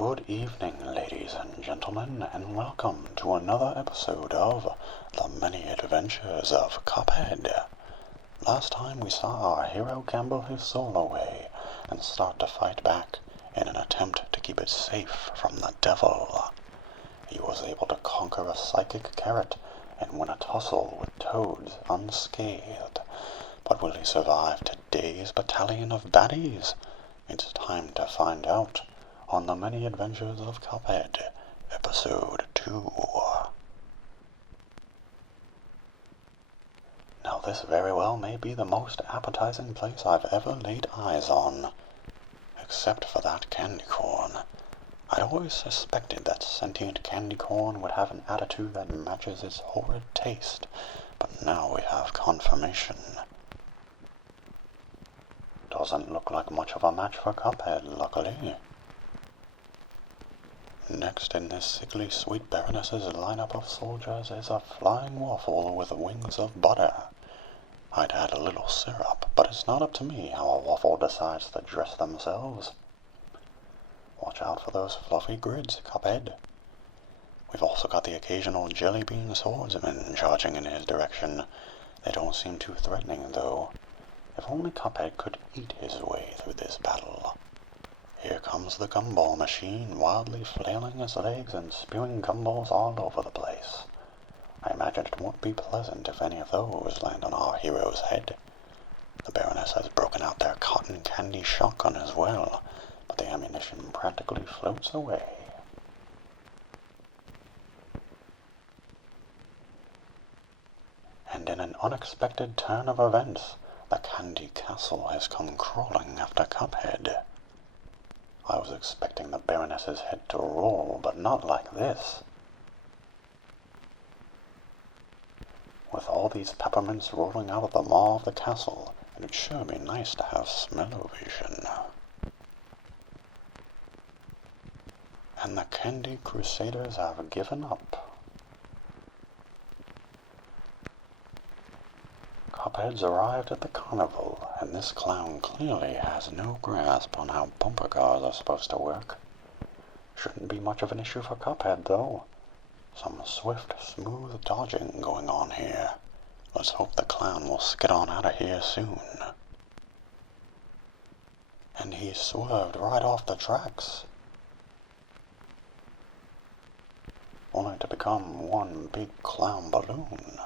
Good evening, ladies and gentlemen, and welcome to another episode of The Many Adventures of Cuphead. Last time we saw our hero gamble his soul away and start to fight back in an attempt to keep it safe from the devil. He was able to conquer a psychic carrot and win a tussle with toads unscathed. But will he survive today's battalion of baddies? It's time to find out on The Many Adventures of Cuphead, Episode 2. Now this very well may be the most appetizing place I've ever laid eyes on. Except for that candy corn. I'd always suspected that sentient candy corn would have an attitude that matches its horrid taste, but now we have confirmation. Doesn't look like much of a match for Cuphead, luckily. Next in this sickly sweet Baroness's lineup of soldiers is a flying waffle with wings of butter. I'd add a little syrup, but it's not up to me how a waffle decides to dress themselves. Watch out for those fluffy grids, Cuphead. We've also got the occasional jelly bean swordsman charging in his direction. They don't seem too threatening, though. If only Cuphead could eat his way through this battle. Here comes the gumball machine, wildly flailing his legs and spewing gumballs all over the place. I imagine it won't be pleasant if any of those land on our hero's head. The Baroness has broken out their cotton candy shotgun as well, but the ammunition practically floats away. And in an unexpected turn of events, the Candy Castle has come crawling after Cuphead. I was expecting the Baroness's head to roll, but not like this. With all these peppermints rolling out of the maw of the castle, it'd sure be nice to have smell-o-vision. And the Candy Crusaders have given up. Cuphead's arrived at the carnival, and this clown clearly has no grasp on how bumper cars are supposed to work. Shouldn't be much of an issue for Cuphead, though. Some swift, smooth dodging going on here. Let's hope the clown will skid on out of here soon. And he swerved right off the tracks, only to become one big clown balloon.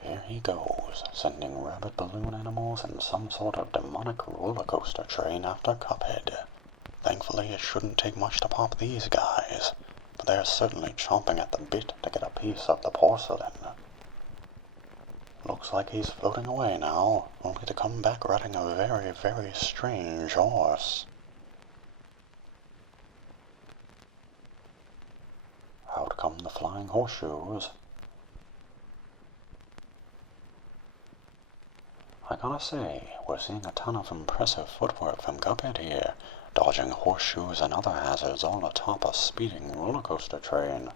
Here he goes, sending rabbit balloon animals and some sort of demonic roller coaster train after Cuphead. Thankfully, it shouldn't take much to pop these guys, but they're certainly chomping at the bit to get a piece of the porcelain. Looks like he's floating away now, only to come back riding a very, very strange horse. Out come the flying horseshoes. I gotta say, we're seeing a ton of impressive footwork from Cuphead here, dodging horseshoes and other hazards all atop a speeding roller coaster train.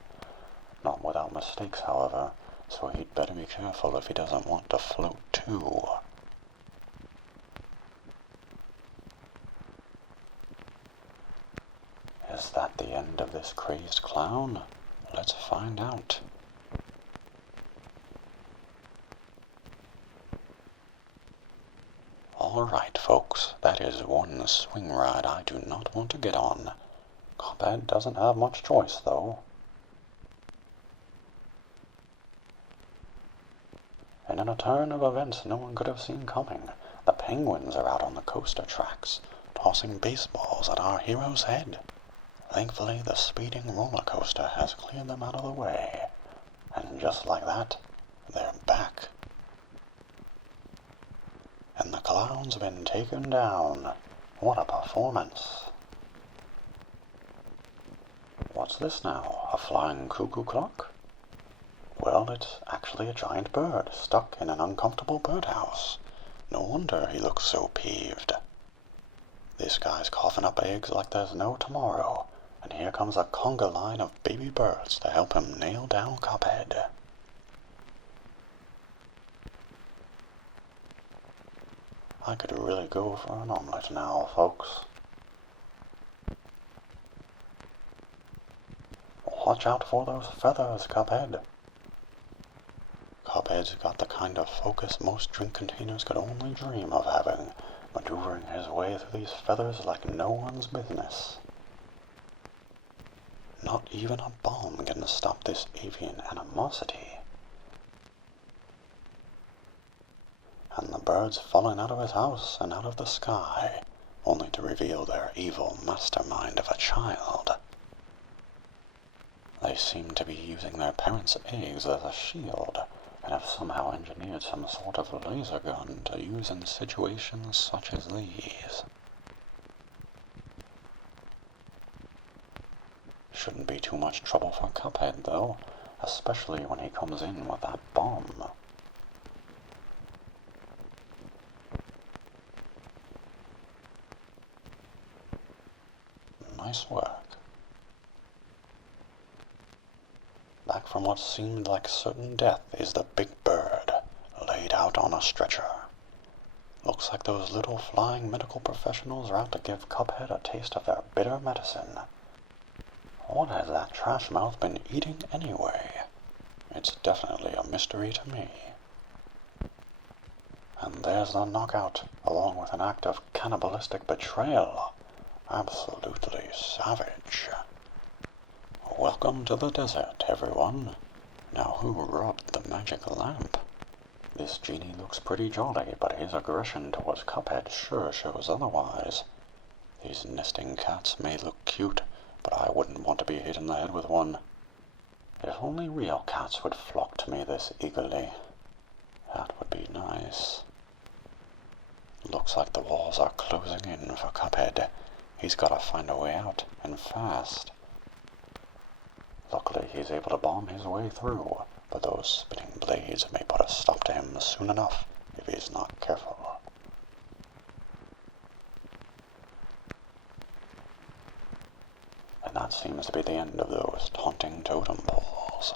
Not without mistakes, however, so he'd better be careful if he doesn't want to float too. Is that the end of this crazed clown? Let's find out. Alright, folks, that is one swing ride I do not want to get on. Cuphead doesn't have much choice, though. And in a turn of events no one could have seen coming, the penguins are out on the coaster tracks, tossing baseballs at our hero's head. Thankfully, the speeding roller coaster has cleared them out of the way. And just like that, they're back. And the clown's been taken down. What a performance. What's this now? A flying cuckoo clock? Well, it's actually a giant bird stuck in an uncomfortable birdhouse. No wonder he looks so peeved. This guy's coughing up eggs like there's no tomorrow, and here comes a conga line of baby birds to help him nail down Cuphead. I could really go for an omelet now, folks. watch out for those feathers, Cuphead. Cuphead's got the kind of focus most drink containers could only dream of having, maneuvering his way through these feathers like no one's business. Not even a bomb can stop this avian animosity. And the birds falling out of his house and out of the sky, only to reveal their evil mastermind of a child. They seem to be using their parents' eggs as a shield, and have somehow engineered some sort of laser gun to use in situations such as these. Shouldn't be too much trouble for Cuphead, though, especially when he comes in with that bomb. Nice work. Back from what seemed like certain death is the big bird, laid out on a stretcher. Looks like those little flying medical professionals are out to give Cuphead a taste of their bitter medicine. What has that trash mouth been eating anyway? It's definitely a mystery to me. And there's the knockout, along with an act of cannibalistic betrayal. Absolutely savage. Welcome to the desert, everyone. Now who rubbed the magic lamp? This genie looks pretty jolly, but his aggression towards Cuphead sure shows otherwise. These nesting cats may look cute, but I wouldn't want to be hit in the head with one. If only real cats would flock to me this eagerly. That would be nice. Looks like the walls are closing in for Cuphead. He's gotta find a way out, and fast. Luckily, he's able to bomb his way through, but those spitting blades may put a stop to him soon enough if he's not careful. And that seems to be the end of those taunting totem poles.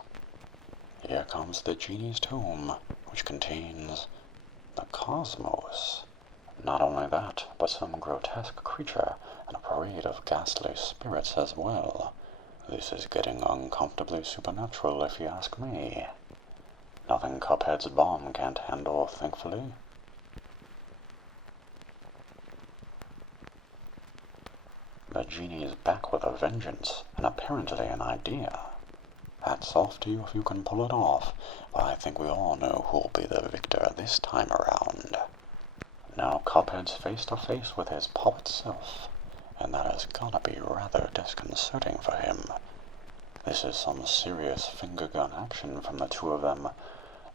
Here comes the genie's tomb, which contains the cosmos. Not only that, but some grotesque creature and a parade of ghastly spirits as well. This is getting uncomfortably supernatural, if you ask me. Nothing Cuphead's bomb can't handle, thankfully. The genie's back with a vengeance, and apparently an idea. Hats off to you if you can pull it off, but I think we all know who'll be the victor this time around. Now Cuphead's face to face with his puppet self, and that has gotta be rather disconcerting for him. This is some serious finger gun action from the two of them,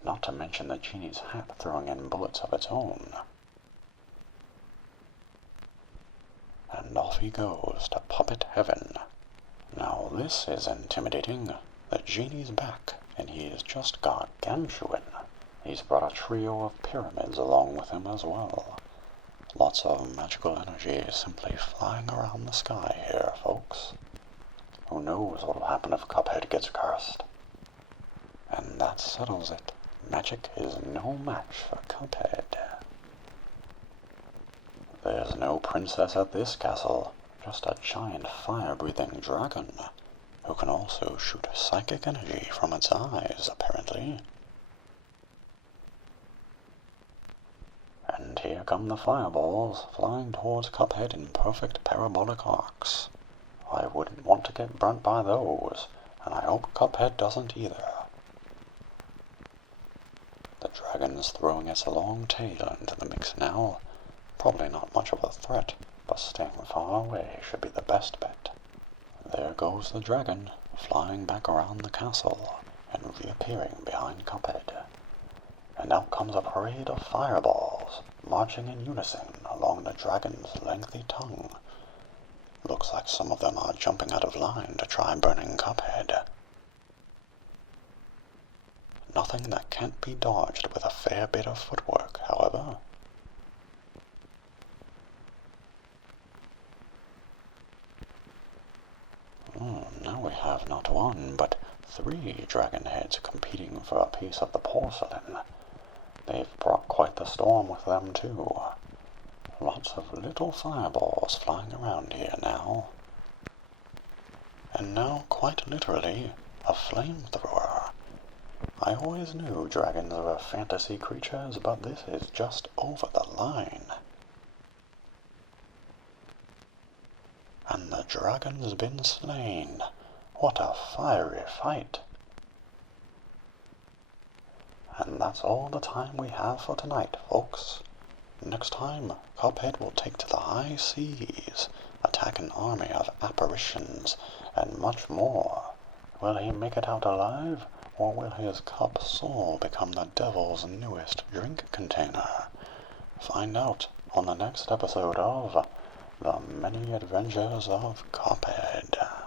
not to mention the genie's hat throwing in bullets of its own. And off he goes to puppet heaven. Now this is intimidating. The genie's back, and he is just gargantuan. He's brought a trio of pyramids along with him as well. Lots of magical energy simply flying around the sky here, folks. Who knows what'll happen if Cuphead gets cursed? And that settles it. Magic is no match for Cuphead. There's no princess at this castle, just a giant fire-breathing dragon, who can also shoot psychic energy from its eyes, apparently. And here come the fireballs, flying towards Cuphead in perfect parabolic arcs. I wouldn't want to get burnt by those, and I hope Cuphead doesn't either. The dragon's throwing its long tail into the mix now. Probably not much of a threat, but staying far away should be the best bet. There goes the dragon, flying back around the castle, and reappearing behind Cuphead. And out comes a parade of fireballs, marching in unison along the dragon's lengthy tongue. Looks like some of them are jumping out of line to try burning Cuphead. Nothing that can't be dodged with a fair bit of footwork, however. Now we have not one, but 3 dragon heads competing for a piece of the porcelain. They've brought quite the storm with them, too. Lots of little fireballs flying around here now. and now quite literally a flamethrower. I always knew dragons were fantasy creatures, but this is just over the line. And the dragon's been slain. What a fiery fight! And that's all the time we have for tonight, folks. Next time, Cuphead will take to the high seas, attack an army of apparitions, and much more. Will he make it out alive, or will his cup soul become the devil's newest drink container? Find out on the next episode of The Many Adventures of Cuphead.